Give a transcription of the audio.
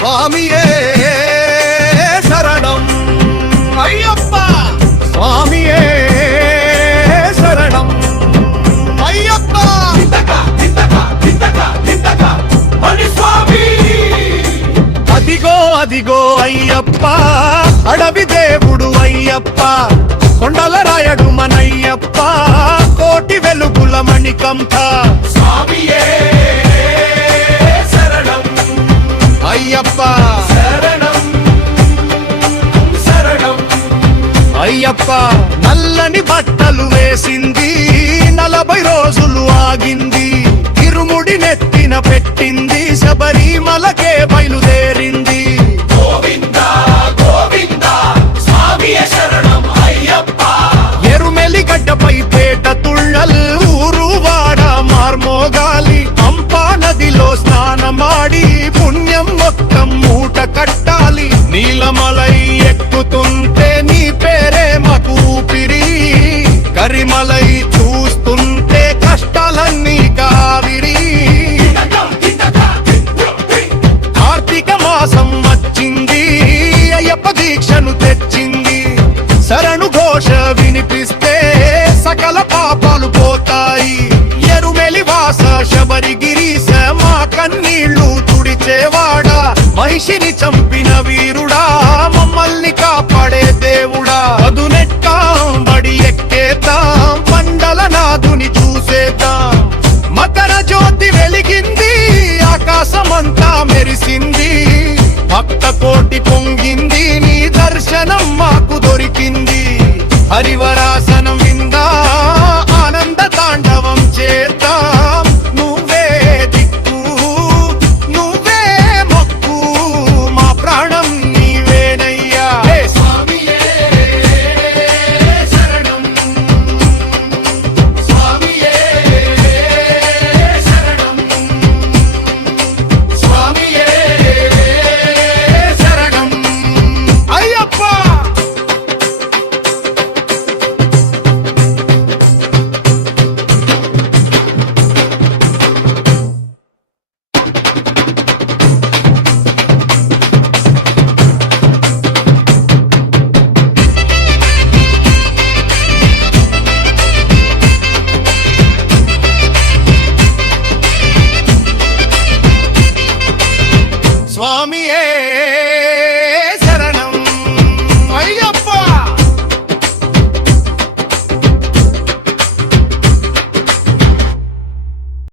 స్వామియే శరణం. అయ్యప్ప! స్వామియే శరణం. అయ్యప్ప! అదిగో అదిగో అయ్యప్ప అడవి దేవుడు అయ్యప్ప కొండల రాయడు మనయ్యప్ప కోటి వెలుగుల మణికంఠ. అయ్యప్ప నల్లని బట్టలు వేసింది నలభై రోజులు ఆగింది ఇరుముడి నెత్తిన పెట్టింది శబరిమలకే బయలుదేరింది. గోవింద గోవింద స్వామియే శరణం అయ్యప్ప. ఎరుమెలి గడ్డపై పేట తుళ్ళల్ ఊరు వాడ మార్మోగాలి పంపా నదిలో స్నానమాడి పుణ్యం మొత్తం మూట కట్టాలి నీలమలై ఎక్కుతుంటే శ్రీనివాస శబరి శబరిగిరీశ మా కన్నీళ్ళు తుడిచేవాడా? మహిషిని చంపిన వీరుడా? சுவாமியே